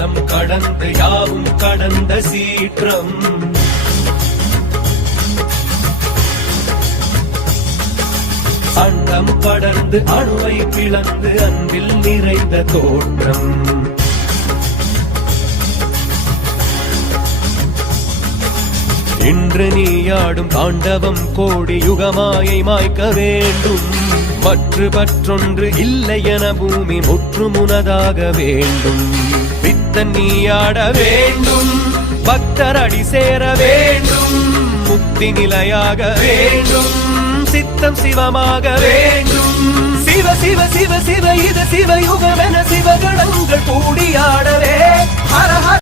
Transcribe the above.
காலம் கடந்து யாவும் கடந்த சீற்றம் அண்டம் படர்ந்து அணுவை பிளந்து அன்பில் நிறைந்த தோற்றம் இன்று நீயாடும் தாண்டவம் கோடி யுகமாயை மாய்க்க வேண்டும் மற்றொன்று இல்லை என பூமி முற்றுமுனதாக வேண்டும் பித்தன் நீயாட வேண்டும் பக்தர் அடி சேர வேண்டும் முக்தி நிலையாக வேண்டும் சித்தம் சிவமாக வேண்டும் சிவ சிவ சிவ சிவ இது சிவயுகமென சிவகணங்கள் கூடியாடவே ஹர ஹர